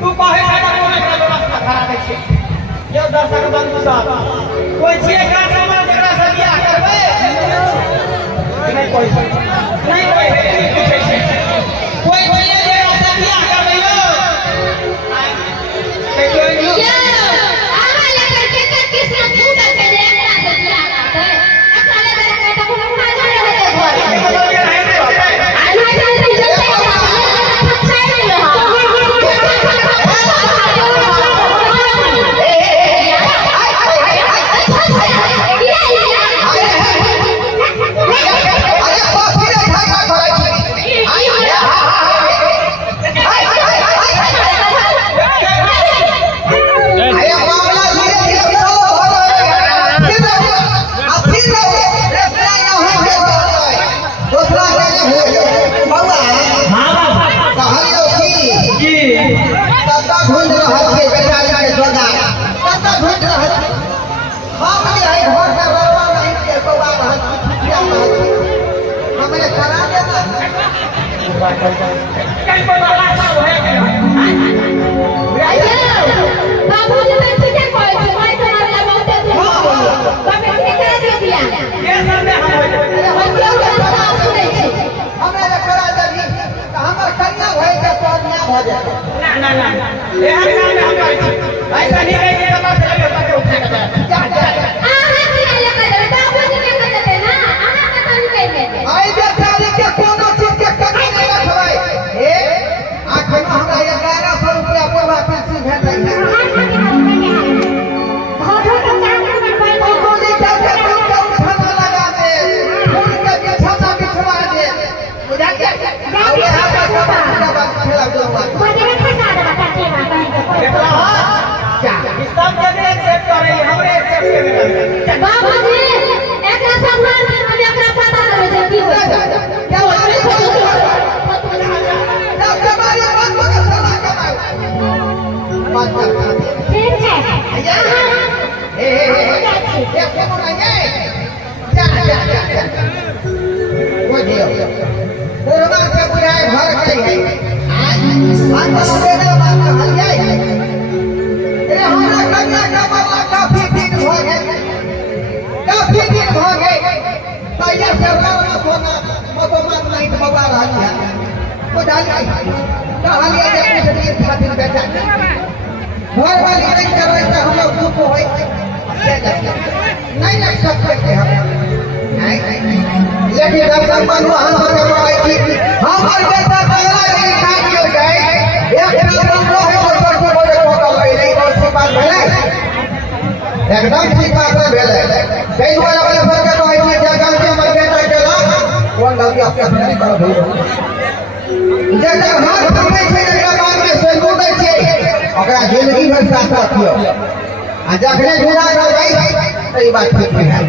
तू कहे छै ना कोन एकरा व्यवस्था करा दै छै यो दर्शक बंधु सब कोई छै एकरा समाज जकरा से बियाह करबै नहीं कोई पूछै छै कोई छै जकरा से बियाह करबै यो यो आहा लेकर के किस्मत फूटल छै जे एकरा से बियाह करतै एकरा ले बेटा को उठा धरे होते घर कहीं पर बाबा साहब है अयो बाबूजी तो ठीक है कोई मैं तुम्हारे बहुत बाबे के करा दियो बिया ये सब में हम हम लोग बता सुनै छी हमरा ले करा देबी त हमर कन्या भई के कन्या भ जाए ना ये हर काम में हम करै छी ऐसा नहीं है कि बाबा से लगे पाके उठा के जा आहा किया लेकर जाबे बाबूजी लेकर जाबे ना आहा कतन कइले आई बेचारी के कोनो चीज के कमी नहीं रखबै ए आखिर में हमरा 1100 रुपया पूरा पेंशन भेटै है बोली जाके तुमके उठाना लगा दे फूल के बिछाना बिछवा दे बुझा के गावे हाथ का बात खेला बुआ देखला हां क्या इस सब जगह एक्सेप्ट कर रही हमरे एक्सेप्ट करे बाबूजी एकरा सम्मान में हम एकरा पता करे छै की होय छै क्या जब तुम्हारे मन को सलाह कमाओ बात कर ठीक छै ए एक सेकंड आइए जा वो दियो पूर्वा से बुझाए घर गई है आज बात बेटा बात हल जाए ए हमरा कन्या का बाबा काफी दिन हो गए तैया सरकार में सोना मतोमत नहीं तो बाबा रही है वो डाल गई कहालिया के अपने शरीर खातिर बेटा घर वाली नहीं करे तो हम लोग दुख होए नहीं लग सकते हम नहीं लेकिन जब संबंध हम सब आई थी हमार बेटा पहला ही काम कर गए एक नंबर है और सब को बोले को कर नहीं और सी बात भेले एकदम ठीक बात भेले कई बार वाले सर के तो आई थी गलती हमर बेटा केला कौन गलती आपके अपने करो भाई जकर हाथ पकड़े छै जकरा बाद में सेलू दै छै ओकरा जिंदगी भर साथ रखियो आ जखने जुड़ा रहबै त ई बात ठीक है